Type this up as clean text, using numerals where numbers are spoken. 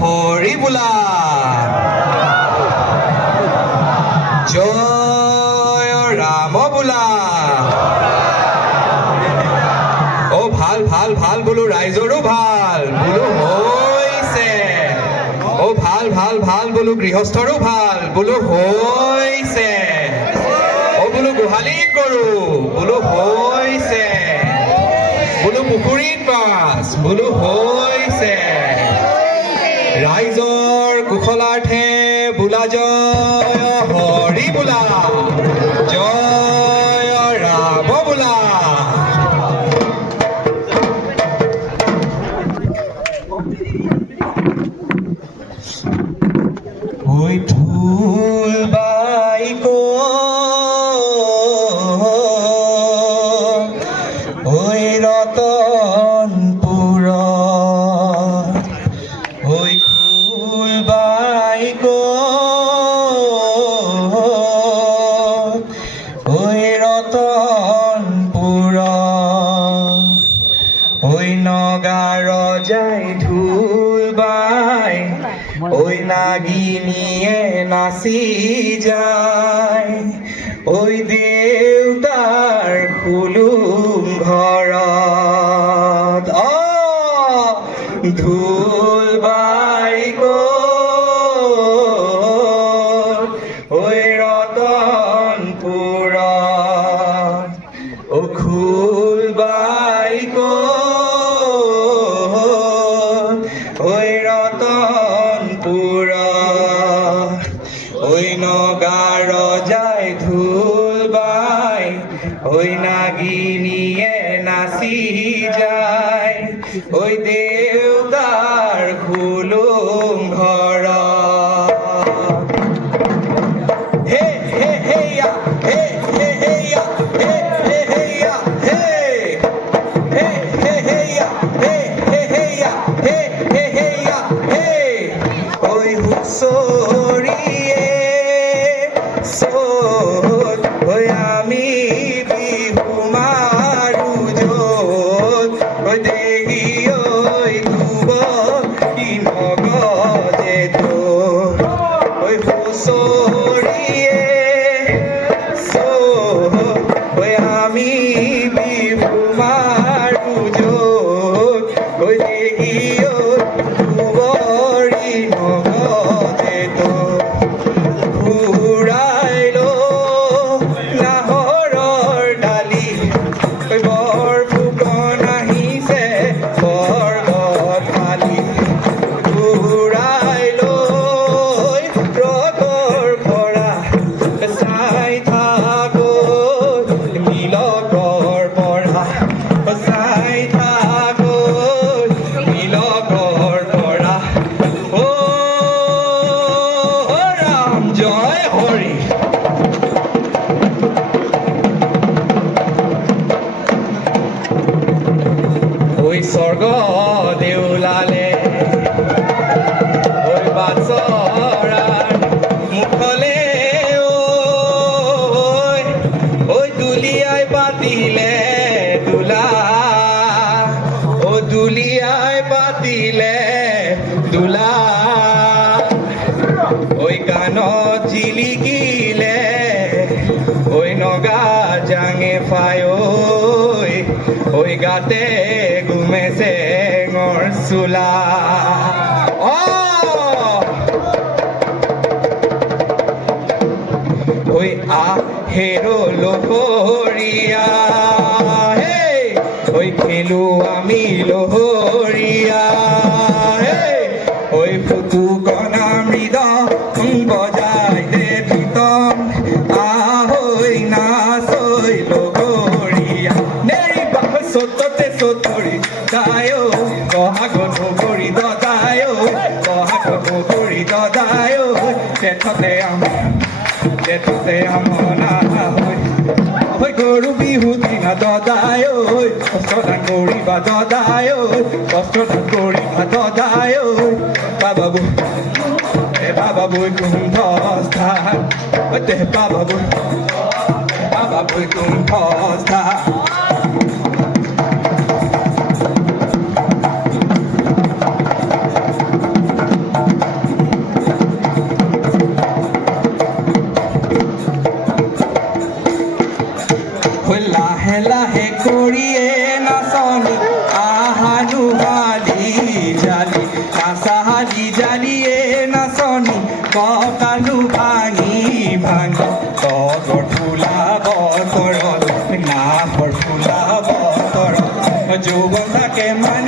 হৰি বোলা জয় ৰাম বোলা অ ভাল ভাল ভাল বোলো ৰাইজৰো ভাল বোলো হৈছে অ ভাল ভাল ভাল বোলো গৃহস্থৰো ভাল বোলো হৈছে অ বোলো গোহালিত কৰো বোলো হৈছে বোলো পুখুৰীত মাছ বোলো হৈছে ৰাইজৰ কুশলাৰ্থে বোলা জয় হৰি বোলা জয় ৰাম বোলা ঐ ঢোল বাইকো ঐ ৰতনপুৰ ঐ খোল বাইকো ঐ ৰতনপুৰ ঐ নগাৰ যাই ঢোল বাই ঐ নাগিনীয়ে নাচি যায় ঐ দেউতাৰ খুলুম ঘৰত ঢোল বাইকো ঐ ৰতনপুৰত ও খোল বাইকো ঐ ৰতনপুৰত ঐ নগাৰ যায় ঢোল বাই ঐ নাগিনীয়ে নাচি যায় ঐ দেউতাৰ খুলুম ঘৰত হে হে হেয়া হে হে হেয়া হে হে হেয়া হে হে হে হেয়া হে হে হেয়া হে হে হেয়া হে ঐ হুঁচৰিয়ে চোত ঐ আমি বিহু মাৰো য'ত ঐ দেহি ঐ দুব কি নগজে তোৰ ঐ হুঁচৰিয়ে চোত ঐ আমি বিহু মাৰো য'ত ঐ দেহি ঐ দুবৰি নগজে তোৰ ঘূৰাইলো নাহৰৰ ডালি বৰ ফুকন আহিছে স্বৰ্গত ফালি ঘূৰাইলো ৰথৰ পৰা চাই থাকো নীলকৰ পৰা চাই থাকো নীলকৰ পৰা ও ৰাম জয় হৰি ঐ স্বৰ্গ দেউলালে ঐ বাছৰাৰ মুখলে ঐ দুলিয়াই পাতিলে দোলা ও দুলিয়াই পাতিলে দোলা ঐ গানত জিলিকিলে ঐ নগা জাঙে ফাই ঐ গাতে ঘুমেছে ঙৰ চোলা ঐ আহেৰো লহৰীয়া হে ঐ খেলো আমি লহৰীয়া হে ঐ ফুটুকনা মৃদ বজাই দে প্ৰীতম আহৈ নাচৈ লগৰীয়া নেৰি বাহ চততে চতৰি দায়ো বহাগত বগৰী দদায়ো বহাগত বগৰী দদায়ো তেথতে আমনা হৈ গৰু বিহু দিনা দদায়ো কষ্টদান কৰিবা দদায়ো কষ্টদান কৰিবা দদায়ো বাবু বাবা বৈ কুণ্ঠ স্থান বাবা বৈ কুণ্ঠ স্থান নাচাহালি জালিয়ে নাচনি কঁকালো ভাঙি ভাঙি তগৰ ফুলা বতৰত নাফৰ ফুলা বতৰত যৌৱন থাকে মানে